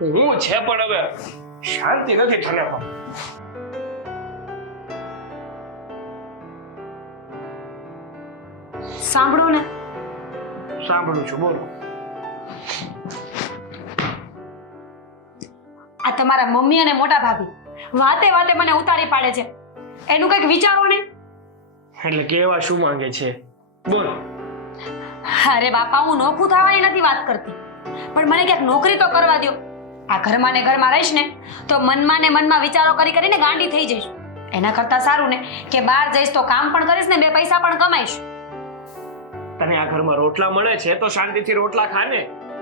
હું છે પણ હવે શાંતિ નથી તને પણ. સાંભળો ને. સાંભળું છું બોલો. આ તમારા મમ્મી અને મોટા ભાભી વાતે વાતે મને ઉતારી પાડે છે. એનું કંઈક વિચારો ને. એટલે કેવા શું માંગે છે? બોલ. અરે બાપા હું નોખું થવાની નથી વાત કરતી. પણ મને ક્યાંક નોકરી તો કરવા દ્યો. આ ઘરમાં ને ઘરમાં રહીશ ને તો મનમાં ને મનમાં વિચારો કરી કરીને ગાંડી થઈ જઈશ. એના કરતાં સારું ને કે બહાર જઈશ તો કામ પણ કરીશ ને બે પૈસા પણ કમાઈશ. તને આ ઘરમાં રોટલા મળે છે તો શાંતિથી રોટલા ખાને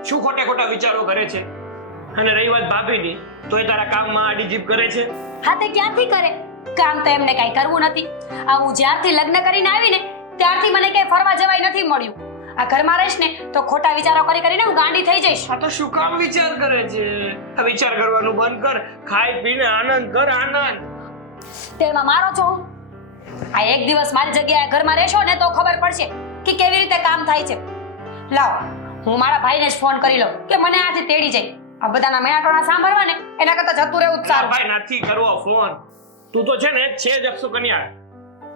શું ખોટે ખોટા વિચારો કરે છે? અને રહી વાત ભાભીની તો એ તારા કામમાં આડી જીભ કરે છે? હા તે ક્યાંથી કરે? કામ તો એમને કાંઈ કરવું નથી. આ હું જ્યારથી લગ્ન કરીને આવી ને ત્યારથી મને ક્યાંય ફરવા જવાય નથી મળ્યું. આ ઘરમાં રહીશ ને તો ખોટા વિચારો કરી કરીને હું ગાંડી થઈ જઈશ. આ તો શું કામ વિચાર કરે છે? આ વિચાર કરવાનું બંધ કર. ખાઈ પીને આનંદ કર આનંદ. તેમાં મારો છો હું. આ એક દિવસ મારી જગ્યાએ ઘરમાં રહેશો ને તો ખબર પડશે કે કેવી રીતે કામ થાય છે. લાવ હું મારા ભાઈને જ ફોન કરી લઉં કે મને આજે તેડી જાય. આ બધાના મેળાટોના સાંભળવા ને એના કરતા જતું રહેવું સારું. ભાઈ નથી કરવો ફોન તું તો છે ને છે જ અક્ષુ કન્યા.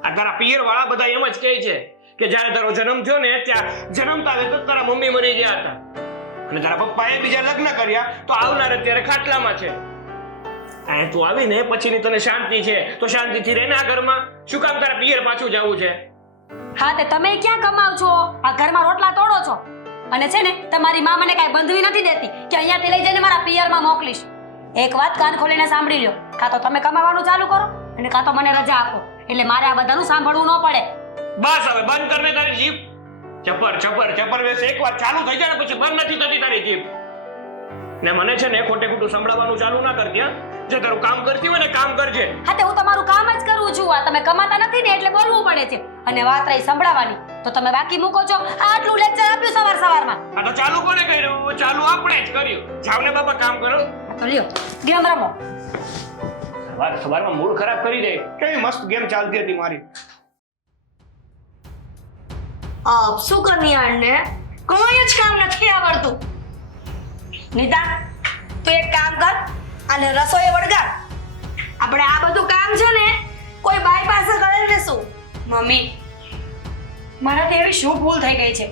આ તારા પિયર વાળા બધા એમ જ કહે છે. કે જ્યારે તારો જન્મ થયો ને ત્યાં જન્મતા આવે તારા મમ્મી મરી ગયા હતા. અને તારા પપ્પાએ બીજા લગ્ન કર્યા તો આવનાર અત્યારે ખાટલામાં છે. અહીંયા તું આવીને પછીની તને શાંતિ છે. તો શાંતિથી રહે ના ઘરમાં. શું કામ તારા પિયર પાછું જવું છે? હા, તે તમે ક્યાં કમાવ છો આ ઘરમાં રોટલા તોડો છો. અને છે ને, તમારી મા મને કાંઈ બંધવી નથી દેતી કે અહીંયાથી લઈ જઈને મારા પિયરમાં મોકલીશ. એક વાત કાન ખોલીને સાંભળી લ્યો. કાં તો તમે કમાવાનું ચાલુ કરો અને કાં તો મને રજા આપો. એટલે મારે આ બધાનું સાંભળવું ન પડે. બસ હવે બંધ કરને તારી જીભ. ચપર ચપર ચપર વેસ એકવાર ચાલુ થઈ જાય પછી બંધ નથી થતી તારી જીભ. ને મને છે ને ખોટે ખોટું સંભળાવવાનું ચાલુ ના કરતી હા જે તારું કામ કરતી હોય ને કામ કરજે. હા તે હું તમારું કામ જ કરું છું. આ તમે કમાતા નથી ને એટલે બોલવું પડે છે. અને વાત રહી સંભળાવાની તો તમે બાકી મૂકો છો. આટલું લેક્ચર આપ્યું સવાર સવારમાં. આ તો ચાલુ કોને કર્યું? ચાલુ આપણે જ કર્યું. જાવ ને બાપા કામ કરો. તો લ્યો. ગેમ રમો. સવાર સવારમાં મૂડ ખરાબ કરી દે. કેવી મસ્ત ગેમ ચાલતી હતી મારી. શું કન્યાણને કોઈ જ કામ નથી આવડતું. નીતા, તું એક કામ કર અને રસોઈ વળગાડ. આપણે આ બધું કામ છે ને, કોઈ બાઈ પાસે કરી લેશું. મમ્મી, મારાથી એવી શું ભૂલ થઈ ગઈ છે?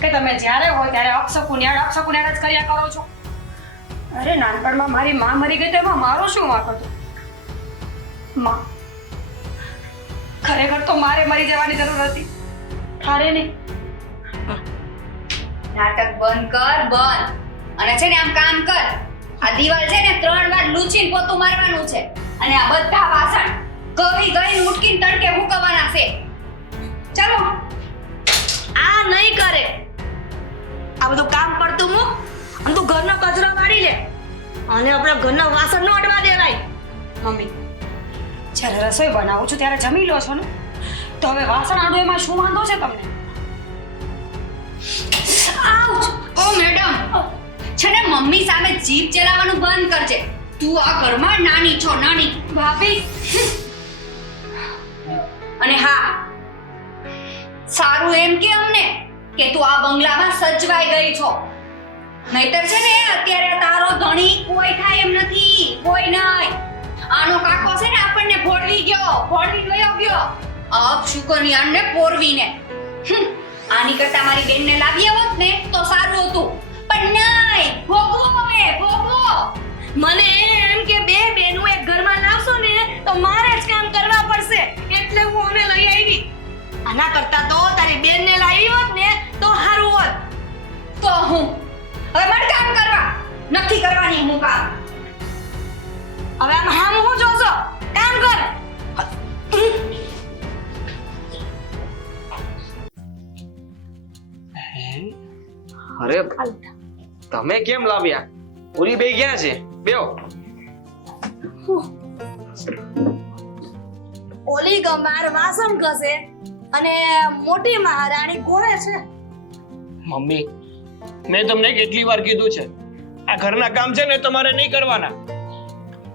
કે તમે જ્યારે હોય ત્યારે અપસકુન્યાળ અપસકુન્યાળ જ કર્યા કરો છો. અરે, નાનપણમાં મારી માં મરી ગઈ તો એમાં મારો શું વાંક હતો? માં, ખરેખર તો મારે મરી જવાની જરૂર હતી. તારે ને. નાટક બંધ કર, બંધ. અને છે ને આમ કામ કર. આ દિવાલ છે ને ત્રણ વાર લૂછીને પોતું મારવાનું છે. અને આ બધા વાસણ કવિ ગઈ ઉટકીને તડકે મૂકવાના છે. ચાલો. આ નહીં કરે. આ બધું કામ પડતું મૂક. અને તું ઘરનો કચરો કાઢી લે. અને આપણે ઘરના વાસણ નો અડવા દેવાય. મમ્મી, જ્યારે રસોઈ બનાવું છું ત્યારે જમી લો છો ને. તો હવે વાસણ આડું એમાં શું વાંધો છે તમને? આઉચ! ઓ, મેડમ! છે મમ્મી સામે જીભ ચલાવવાનું બંધ કરજે. તું આ ઘરમાં નાની છો, નાની. ભાભી! અને હા, સારું એમ કે અમને કે તું આ બંગલામાં સજવાઈ ગઈ છો. નહીતર છે ને, અત્યારે તારો ધણી કોઈ થાય એમ નથી, કોઈ નહીં. આનો કાકો છે ને, આપણને ભોળવી ગયો ભોળવી ગયો ગયો અબ શુકનિયાને પોરવીને. આની કરતા મારી બેનને લાવી હોત ને, તો સારું હતું. પણ નાય, ભોગવો હવે, ભોગવો. મને એમ કે બે બેનું એક ઘરમાં લાવશો ને, તો મારે જ કામ કરવા પડશે. એટલે હું અમે લઈ આવી. આના કરતા તો તારી બેનને લાવી હોત ને, તો સારું હોત. તો હું? હવે મારે કામ કરવા. નથી કરવાની હું કામ. હવે આમ હામ હું જોશો. કામ કર. અરે તમે કેમ લાવ્યા? ઓલી બે ક્યાં છે? બેઓ ઓલી ગમાર વાસણ ઘસે અને મોટી મહારાણી ગોળે છે. મમ્મી મેં તમને કેટલી વાર કીધું છે. આ ઘરના કામ છે ને તમારે નહીં કરવાના.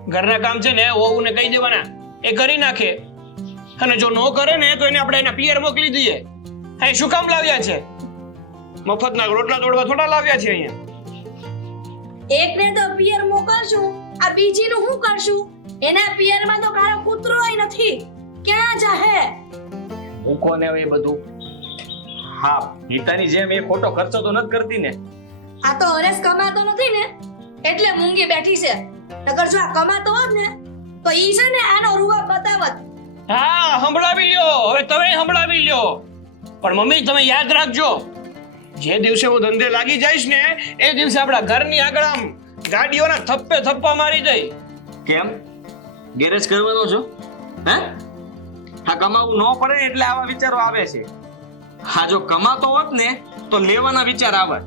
ઘરના કામ છે ને વહુને કહી દેવાના. એ કરી નાખે. અને જો ન કરે ને તો એને આપણે એના પિયર મોકલી દઈએ. હા એ શું કામ લાવ્યા છે? મફતના રોટલા તોડવા થોડા લાવ્યા છે અહીંયા. એકને તો પિયર મોકલશું આ બીજીનું હું કરશું? એના પિયરમાં તો કાળો કૂતરો નથી. ક્યાં જાહે? મૂકો ને એ બધું? હા ગીતાની જેમ એ ખોટો ખર્ચો તો નથી કરતી ને. આ તો હરેશ કમાતો નથી ને. એટલે મૂંગી બેઠી છે. નકર જો આ કમાતો હોત ને તો ઈ છે ને આનો રૂવા બતાવત. હા સંભળાવી લ્યો. હવે તમે સંભળાવી લ્યો. પણ મમ્મી તમે યાદ રાખજો. જે દિવસે હું ધંધે લાગી જઈશ ને એ દિવસે આપણા ઘરની આગળ આમ ગાડીઓના થપ્પે થપ્પા મારી દઈ. કેમ? ગેરેજ કરવાનો છો? હે? હા કમાવું ન પડે એટલે આવા વિચારો આવે છે. હા જો કમાતો હોત ને તો લેવાના વિચાર આવે.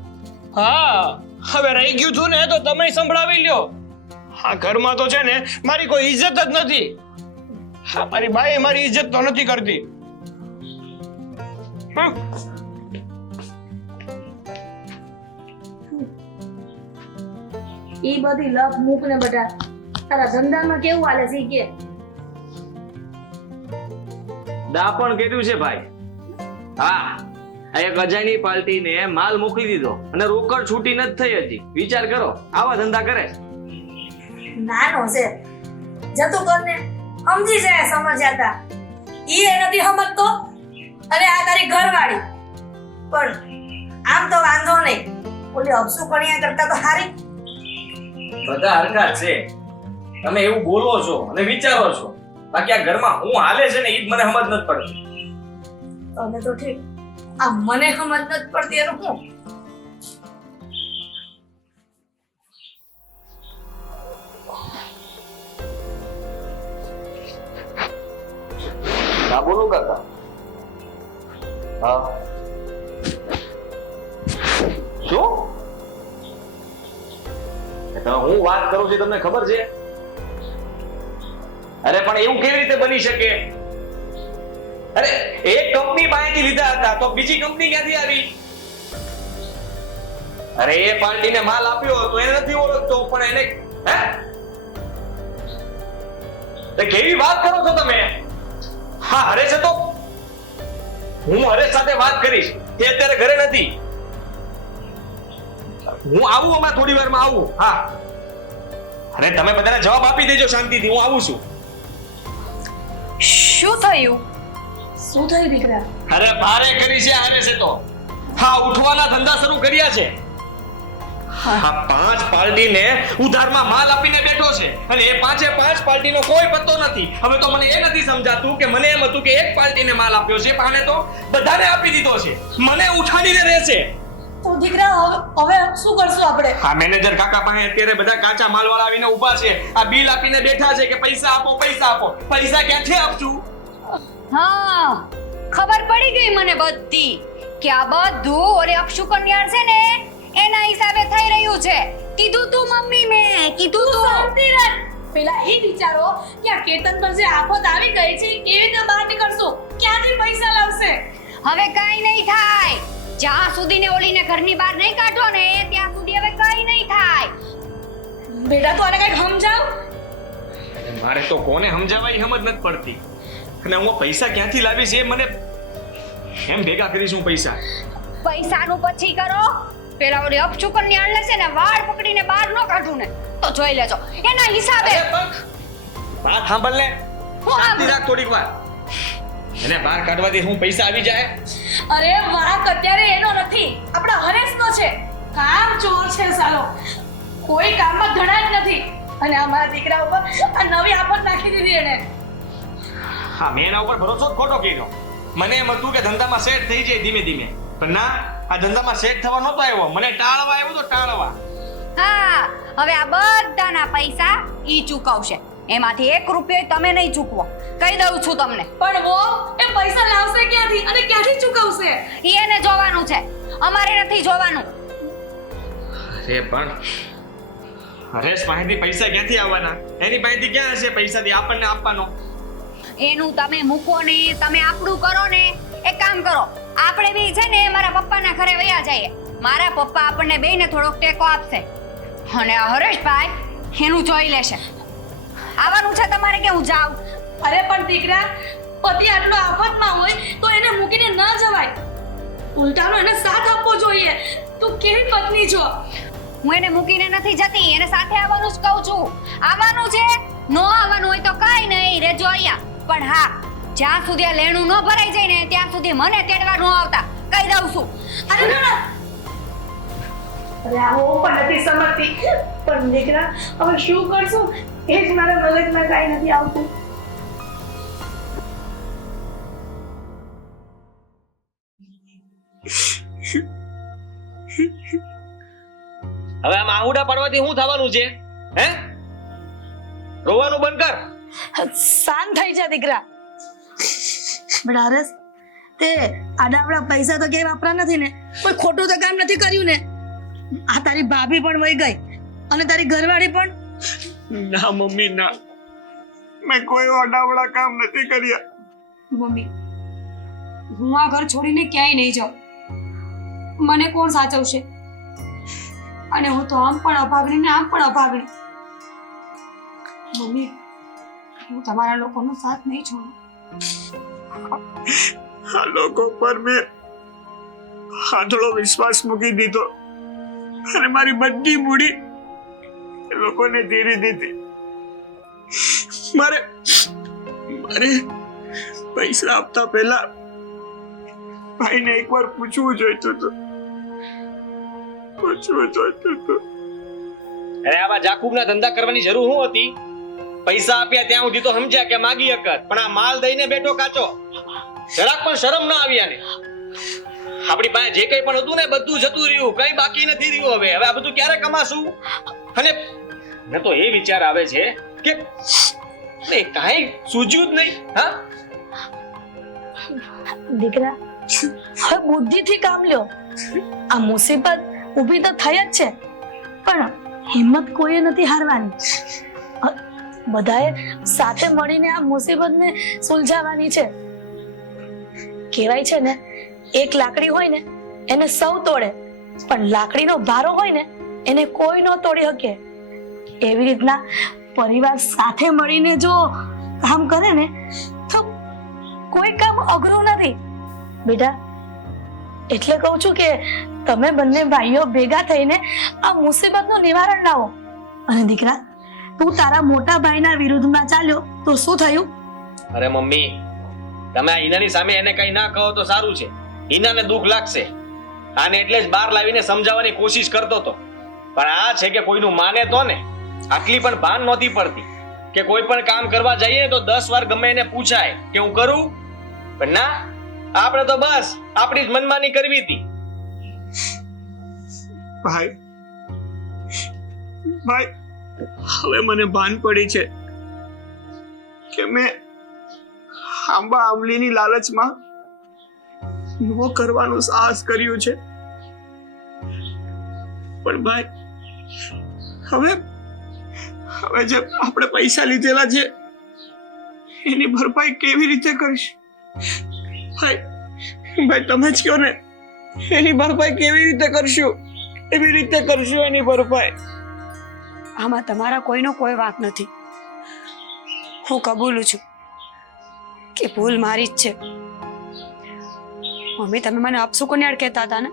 હા હવે રહી ગયું છું ને તો તમે સંભળાવી લ્યો. હા ઘરમાં તો છે ને મારી કોઈ ઇજ્જત જ નથી. હા મારી બાઈ મારી ઇજ્જત તો નથી કરતી. હમ. ઈ બધી લપ મૂક ને બધા. તારા ધંધામાં કેવું હાલે છે કે. દાપણ કીધું છે ભાઈ. હા આ એક અજાણી પાર્ટીને માલ મોકલી દીધો અને રોકડ છૂટી નથી થઈ હતી વિચાર કરો આવા ધંધા કરે નાનો છે. જતું કરને સમજી જાય સમજ્યાતા. ઈ એ નથી સમજતો. અને આ તારી ઘરવાળી. પણ આમ તો વાંધો નહીં. ઓલી અપસુ કણિયા કરતા તો હારી. બધા હરખા છે. તમે એવું બોલો છો અને વિચારો છો. બાકી આ ઘરમાં હું હાલે છે ને ઈ જ મને સમજ નથી પડતી. તને તો ઠીક. આ મને સમજ નથી પડતી એનું હું હા બોલો કાકા. હા. શું? હું વાત કરું છું તમને ખબર છે? અરે, પણ એવું કેવી રીતે બની શકે? અરે, એક કંપની પાસેથી લીધા હતા, તો બીજી કંપની ક્યાંથી આવી? અરે, એ પાર્ટીને માલ આપ્યો હતો, એને નથી ઓળખતો, પણ એને હે? કેવી વાત કરો છો તમે? હા હરેશ તો? હું હરેશ સાથે વાત કરીશ એ અત્યારે ઘરે નથી. હું આવું હમણાં થોડી વારમાં આવું. હા. અરે તમે બધાને જવાબ આપી દેજો શાંતિથી હું આવું છું. શું થયું? શું થયું દીકરા? અરે ભારે કરી છે હરેશે તો. હા ઉઠવાના ધંધા શરૂ કર્યા છે. હા. પાંચ પાર્ટીને ઉધારમાં માલ આપીને બેઠો છે. અને એ પાંચે પાંચ પાર્ટીનો કોઈ પત્તો નથી. હવે તો મને એ નથી સમજાતું કે મને એમ હતું કે એક પાર્ટીને માલ આપ્યો છે પણ તો બધાને આપી દીધો છે. મને ઉઠાડીને રહેશે. દીકરા હવે- શું કરશું આપણે? હા મેનેજર કાકા પાસે અત્યારે બધા કાચા માલવાળા આવીને ઊભા છે. આ બિલ આપીને બેઠા છે કે પૈસા આપો પૈસા આપો. પૈસા ક્યાંથી આપશું? હા ખબર પડી ગઈ મને બધી કે આ બધું ઓલે અક્ષુ કન્યાર છે ને એના હિસાબે થઈ રહ્યું છે. કીધું તું મમ્મી મેં કીધું તું શાંતિ રાખ પેલા એ વિચારો કે આ કેતન પર જે આફત આવી ગઈ છે કેવી રીતે બહાર નીકળશું? ક્યાંથી પૈસા લાવશે? હવે કાઈ નહીં થાય. જ્યાં સુધી ને ઓલીને ઘરની બહાર નહીં કાઢો ને ત્યાં સુધી હવે કઈ નહીં થાય. બેટા તું આને કંઈક સમજાવ? અરે મારે તો કોને સમજાવવાની સમજ નથી પડતી. અને હું પૈસા ક્યાંથી લાવીશ એ મને એમ ભેગા કરીશ હું પૈસા? પૈસાનું પછી કરો. પેલા ઓલી અક્ષુ આણ લેશે ને વાળ પકડીને બહાર ન કાઢું ને તો જોઈ લેજો. એના હિસાબે. વાત સાંભળ ને. હું શાંતિ? રાખ થોડીક વાર. એને બહાર કાઢવાથી હું પૈસા આવી જાય? અરે વાક અત્યારે એનો નથી. આપણા હરેશનો છે. કામ ચોર છે સાલો. કોઈ કામમાં ધડા જ નથી. અને અમારા દીકરા ઉપર આ નવી આફત નાખી દીધી એને હા મેં એના ઉપર ભરોસો જ ખોટો કર્યો. મને એમ હતું કે ધંધામાં સેટ થઈ જાય ધીમે ધીમે. પણ ના આ ધંધામાં સેટ થવા નહોતો આવ્યો. મને ટાળવા આવ્યો તો ટાળવા. હા હવે આ બધાના પૈસા ઈ ચૂકવશે. એમાંથી એક રૂપિયો તમે નહીં ચૂકવો. કહી દઉં છું તમને. પણ વો એ પૈસા લાવશે ક્યાંથી? અને ક્યાંથી ચૂકવશે? ઈ એને જોવાનું છે. અમારે નથી જોવાનું. અરે પણ હરેશ પાસેથી પૈસા ક્યાંથી આવવાના? એની પાસેથી ક્યાં હશે પૈસાથી આપણને આપવાનો? એનું તમે મૂકો ને તમે આપણું કરો ને. એક કામ કરો આપણે બી છે ને મારા પપ્પાના ઘરે વયા જઈએ. મારા પપ્પા આપણને બેને થોડોક ટેકો આપશે. અને આ હરેશભાઈ એનું જોઈ લેશે. આવવાનું છે તમારે કે હું જાઉં? અરે પણ દીકરા પતિ આટલો આફતમાં હોય તો એને મૂકીને ન જવાય. ઉલટાનો એને સાથ આપવો જોઈએ. તું કેવી પત્ની છો? હું એને મૂકીને નથી જતી એને સાથે આવવાનું જ કહું છું. આવવાનું છે નો આવવાનું હોય તો કાંઈ નહીં રેજો અહીંયા. પણ હા જ્યાં સુધી આ લેણું ન ભરાઈ જાય ને ત્યાં સુધી મને તેડવા ન આવતા. કહી દઉં છું. અરે ના ના. અરે હું પણ નથી સમજતી. પણ દીકરા હવે શું કરશું? એ જ મારા મગજમાં કાંઈ નથી આવતું. હવે આમ આહુડા પડવાથી શું થવાનું છે? હે? રોવાનું બંધ કર. શાંત થઈ જા દીકરા. હરેશ તે આડાવડા પૈસા તો કે વાપરા નથી ને? કોઈ ખોટું તો કામ નથી કર્યું ને? આ તારી ભાભી પણ વહી ગઈ અને તારી ઘરવાળી પણ ના મમ્મી ના. મેં કોઈ ઓડાવડા કામ નથી કર્યા. મમ્મી હું આ ઘર છોડીને ક્યાંય નહીં જાઉં. મને કોણ સાચવશે? અને હું તો આમ પણ અભાગણી ને આમ પણ અભાગણી. મમ્મી હું તમારા લોકોનો સાથ નહીં છોડું. આ લોકો પર મેં આંધળો વિશ્વાસ મૂકી દીધો. અને મારી બધી મૂડી લોકોને ધીરી દીધી. મારે મારે પૈસા આપતા પહેલા ભાઈને એકવાર પૂછવું જોઈતું હતું. પૂછવું જોઈતું હતું. અરે આવા જાકુબના ધંધા કરવાની જરૂર શું હતી? પૈસા આપ્યા ત્યાં સુધી તો સમજ્યા કે માગી હકત પણ આ માલ દઈને બેઠો કાચો. જરાક પણ શરમ ના આવી આને. આપણી પાસે જે કંઈ પણ હતું ને બધું જતું રહ્યું. કંઈ બાકી નથી રહ્યું હવે. હવે આ બધું ક્યારે કમાશું? અને મને તો એ વિચાર આવે છે કે એ કાંઈ સૂજ્યું જ નહીં. હા? દીકરા, હવે બુદ્ધિથી કામ લ્યો. આ મુસીબત ઊભી તો થઈ જ છે, પણ હિંમત કોઈએ નથી હારવાની. બધાએ સાથે મળીને આ મુસીબતને સુલઝાવવાની છે. કહેવાય છે ને એક લાકડી હોય ને, એને સૌ તોડે. પણ લાકડીનો ભારો હોય ને, એને કોઈ ન તોડી શકે. એવી રીતના પરિવાર સાથે મળીને જો કામ કરે ને, તો કોઈ કામ અઘરું નથી. બેટા, એટલે કહું છું કે તમે બંને ભાઈઓ ભેગા થઈને આ મુસીબતનું નિવારણ લાવો. અને દીકરા, તું તારા મોટા ભાઈના વિરુદ્ધમાં ચાલ્યો, તો શું થયું? અરે મમ્મી, તમે આ ઈનાની સામે એને કઈ ના કહો તો સારું છે. ઈનાને દુઃખ લાગશે. આને એટલે જ બહાર લાવીને સમજાવવાની કોશિશ કરતો હતો પણ આ છે કે કોઈનું માને તો ને, આટલી પણ ભાન નહોતી પડતી. કે કોઈ પણ કામ કરવા જઈએ તો દસ વાર ગમે એને પૂછાય કે હું કરું? પણ ના, આપણે તો બસ આપણી જ મનમાની કરવી હતી. ભાઈ ભાઈ, હવે મને ભાન પડી છે કે મેં આંબા આંબલીની લાલચમાં નો કરવાનું સાહસ કર્યું છે. પણ ભાઈ, હવે હવે જે આપણે પૈસા લીધેલા છે, એની ભરપાઈ કેવી રીતે કરીશ? ભાઈ ભાઈ, તમે જ કહો ને, એની ભરપાઈ કેવી રીતે કરશું? એવી રીતે કરશું એની ભરપાઈ? આમાં તમારા કોઈનો કોઈ વાંક નથી. હું કબૂલું છું કે ભૂલ મારી જ છે. મમ્મી, તમે મને અપસુકન્યાળ કહેતા હતા ને?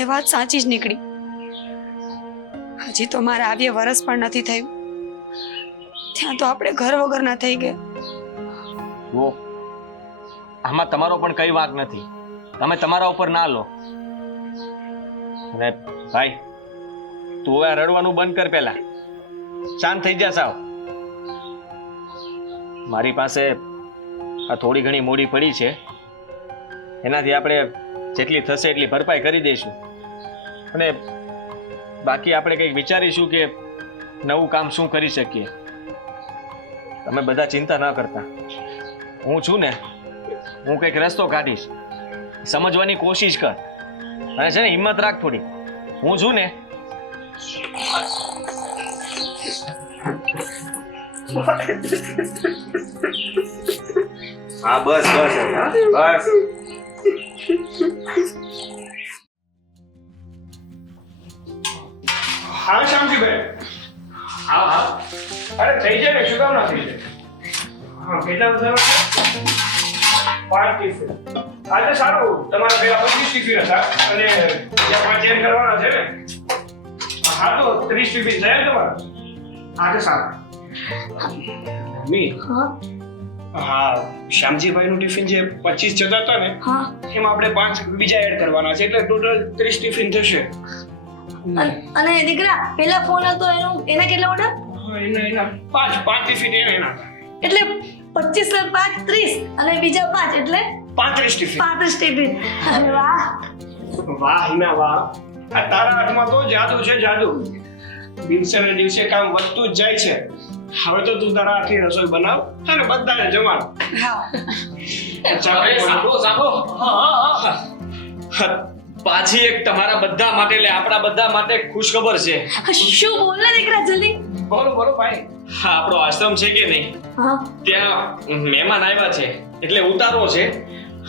એ વાત સાચી જ નીકળી. હજી તો મારે આવ્ય વરસ પણ નથી થયું. ત્યાં તો આપણે ઘર વગરના થઈ ગયા. જુઓ આમાં તમારો પણ કઈ વાંક નથી. તમે તમારા ઉપર ના લો. અને ભાઈ, તું હવે રડવાનું બંધ કર પહેલા. શાંત થઈ જા સાવ. મારી પાસે આ થોડી ઘણી મૂડી પડી છે. એનાથી આપણે જેટલી થશે એટલી ભરપાઈ કરી દઈશું. અને બાકી આપણે કંઈક વિચારીશું કે નવું કામ શું કરી શકીએ. તમે બધા ચિંતા ન કરતા. હું છું ને હું કંઈક રસ્તો કાઢીશ. સમજવાની કોશિશ કર. અને છે ને હિંમત રાખ થોડી. હું છું ને હા બસ બસ. બસ. હા શ્યામજીભાઈ હા હા અરે થઈ જાય ને શું કામ ના થઈ જાય? હા કેટલા બધા પાંચ પીસ હા તો સારું. તમારા પેલા પચીસ ટિફિન હતા અને બીજા પાંચ એડ કરવાના છે ને. હા તો ત્રીસ ટિફિન થયા તમારા? હા તો સારું. મમ્મી હા. હા શ્યામજીભાઈ નું ટિફિન જે પચીસ જતા હતા ને હા. એમાં આપણે પાંચ બીજા એડ કરવાના છે એટલે ટોટલ ત્રીસ ટિફિન થશે. અન- દીકરા પેલા ફોન હતો એનો એના કેટલા ઓર્ડર એના એના પાંચ પાંચ ટિફિન એના એના. એટલે પચીસ ને પાંચ ત્રીસ અને બીજા પાંચ એટલે? પાંત્રીસ ટિફિન. પાંત્રીસ ટિફિન. વાહ. વાહ હિના વાહ. આ તારા હાથમાં તો જાદુ છે જાદુ. દિવસે ને દિવસે કામ વધતું જ જાય છે. હવે તો તું તારા આખી રસોઈ બનાવ અને બધાને જમાડ. પાછી એક તમારા બધા માટે એટલે આપણા બધા માટે ખુશખબર છે. શું બોલ દીકરા જલ્દી? બોલો બોલો ભાઈ. હા આપણો આશ્રમ છે કે નહીં? ત્યાં મહેમાન આવ્યા છે એટલે ઉતારો છે.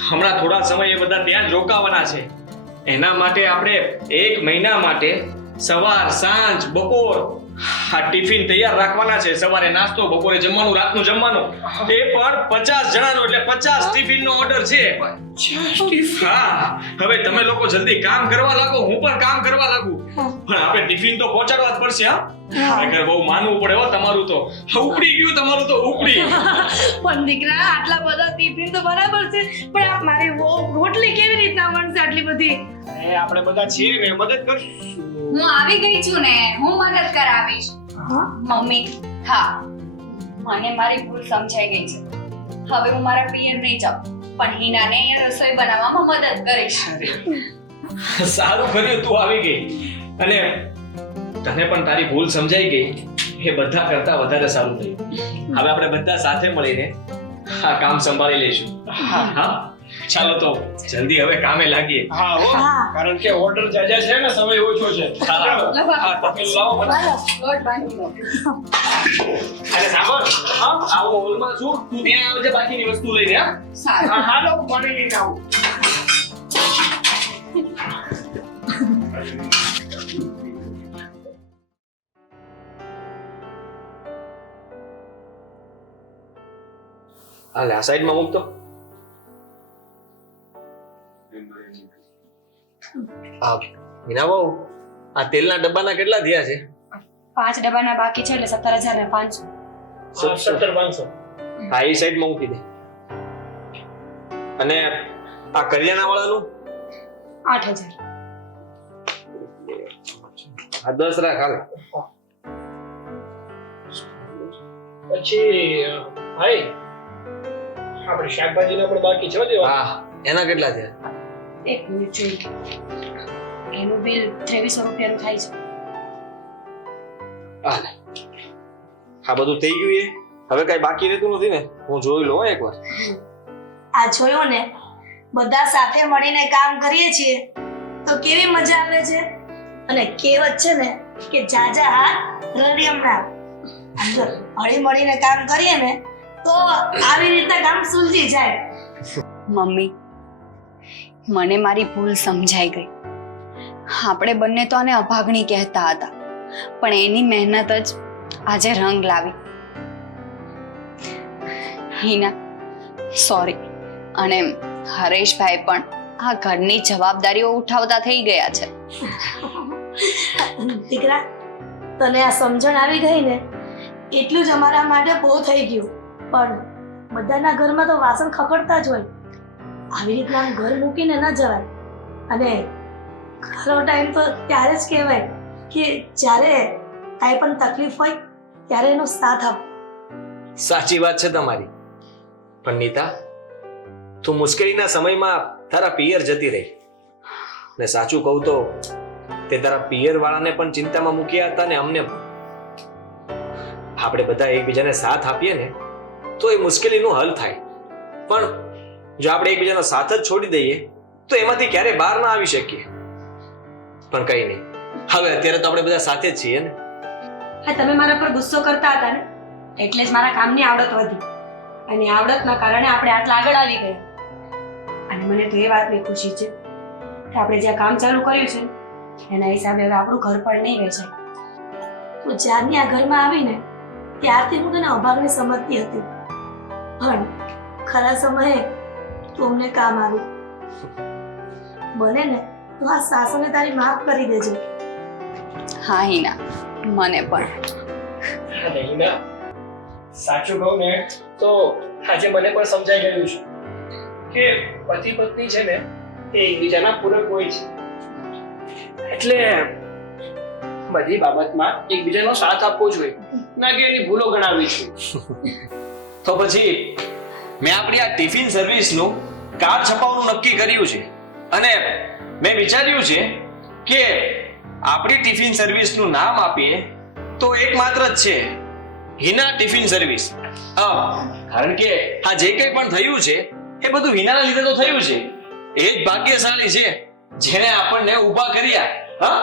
હમણાં થોડા સમય એ બધા ત્યાં જ રોકાવાના છે. એના માટે આપણે એક મહિના માટે સવાર સાંજ બપોર આ ટિફિન તૈયાર રાખવાના છે. સવારે નાસ્તો બપોરે જમવાનું રાતનું જમવાનું. એ પણ પચાસ જણાનો એટલે પચાસ ટિફિન નો ઓર્ડર છે હા. હવે તમે લોકો જલ્દી કામ કરવા લાગો હું પણ કામ કરવા લાગુ. પણ આપણે ટિફિન તો પહોંચાડવા જ પડશે હા? ખરેખર બહુ માનવું પડે હો તમારું તો. ઉપડી ગયું તમારું તો ઉપડી. પણ દીકરા આટલા બધા ટિફિન તો બરાબર છે પણ આ મારી રોટલી કેવી રીતના બનશે આટલી બધી? એ આપણે બધા છીએ ને મદદ કરશું. હું આવી ગઈ છું ને હું મદદ કરાવીશ. હા? મમ્મી હા. મને મારી ભૂલ સમજાઈ ગઈ છે. હવે હું મારા પિયર નહીં જાઉં પણ હિનાને રસોઈ બનાવવામાં મદદ કરીશ. સારું કર્યું તું આવી ગઈ. અને તને પણ તારી ભૂલ સમજાઈ ગઈ. એ બધા કરતા વધારે સારું થયું. હવે આપણે બધા સાથે મળીને આ કામ સંભાળી લઈશું. હા. ચાલો તો જલ્દી હવે કામે લાગીએ. હા હો. કારણ કે ઓર્ડર જાજા છે ને સમય ઓછો છે. હા. લાવો અને સાંભળ. હા? આવો હોલમાં છું. તું ત્યાં આવજે બાકીની વસ્તુ લઈને હા? હા હાલો પાણી લઈને આવું. હાલે આ સાઈડમાં મૂકતો આ મીના બહુ આ તેલના ડબ્બાના કેટલા થયા છે પાંચ ડબ્બાના બાકી છે એટલે સત્તર હજાર ને પાંચસો સત્તર પાંચસો હા એ સાઈડમાં મૂકી દે અને આ કરિયાણા વાળાનું આઠ હજાર આ દસ રાખ હાલ પછી ભાઈ આપણે શાકભાજીના પણ બાકી છે હો દેવા હા એના કેટલા છે એક મિનિટ જોઈ એનું બિલ ત્રેવીસો રૂપિયાનું થાય છે. હાલે આ બધું થઈ ગયું એ. હવે કઈ બાકી રહેતું નથી ને? હું જોઈ લઉં એકવાર. આ જોયો ને? બધા સાથે મળીને કામ કરીએ છીએ. તો કેવી મજા આવે છે? અને કેવત છે ને કે જાજા હાથ રડિયમણા આમ હળી મળીને કામ કરીએ ને તો આવી રીતે કામ સુલજી જાય. મમ્મી મને મારી ભૂલ સમજાઈ ગઈ. આપણે બંને તો આને અભાગણી કહેતા હતા પણ એની મહેનત જ આજે રંગ લાવી. હિના સોરી અને હરેશભાઈ પણ આ ઘરની જવાબદારીઓ ઉઠાવતા થઈ ગયા છે. દીકરા તને આ સમજણ આવી ગઈ ને? એટલું જ અમારા માટે બહુ થઈ ગયું. પણ બધાના ઘરમાં તો વાસણ ખખડતા જ હોય. આવી રીતના ઘર મૂકીને ન જવાય. અને ખરો ટાઈમ તો ત્યારે જ કહેવાય કે જ્યારે કાંઈ પણ તકલીફ હોય ત્યારે એનો સાથ આપો. સાચી વાત છે તમારી. પણ નીતા, તું મુશ્કેલીના સમયમાં તારા પિયર જતી રહી. ને સાચું કહું તો તે તારા પિયર વાળાને પણ ચિંતામાં મૂક્યા હતા ને અમને આપણે બધા એકબીજાને સાથ આપીએ ને તો એ મુશ્કેલીનું હલ થાય. પણ જો આપણે એકબીજાનો સાથ જ છોડી દઈએ, તો એમાંથી ક્યારે બહાર ના આવી શકીએ? પણ કઈ નહીં. હવે અત્યારે તો આપણે બધા સાથે જ છીએ ને? હા, તમે મારા પર ગુસ્સો કરતા હતા ને? એટલે જ મારા કામની આવડત વધી. અને આવડતના કારણે આપણે આટલા આગળ આવી ગયા. અને મને તો એ વાતની ખુશી છે કે આપણે જ્યાં કામ ચાલુ કર્યું છે એના હિસાબે હવે આપણું ઘર પણ નહીં વેચાય. હું જ્યારની આ ઘરમાં આવીને ત્યારથી હું તને અભાગને સમજતી હતી. પણ ખરા સમયે તું અમને કામ આવી બને ને તો આ સાસુને તારી માફ કરી દેજે. હા હિના. મને પણ. હિના. સાચું કહું ને તો આજે મને પણ સમજાઈ ગયું છે કે પતિ પત્ની છે ને એ એકબીજાના પૂરક હોય છે. એટલે બધી બાબતમાં એકબીજાનો સાથ આપવો જોઈએ. ના એની ભૂલો ગણાવી જોઈએ તો પછી મેં આપણી આ ટિફિન સર્વિસનું કાર્ડ છપાવવાનું નક્કી કર્યું છે. અને મેં વિચાર્યું છે કે આપણી ટિફિન સર્વિસનું નામ આપીએ તો એકમાત્ર જ છે હિના ટિફિન સર્વિસ. હા, કારણ કે આ જે કંઈ પણ થયું છે, એ બધું હિનાના લીધે તો થયું છે. એ જ ભાગ્યશાળી છે જેણે આપણને ઊભા કર્યા. હા?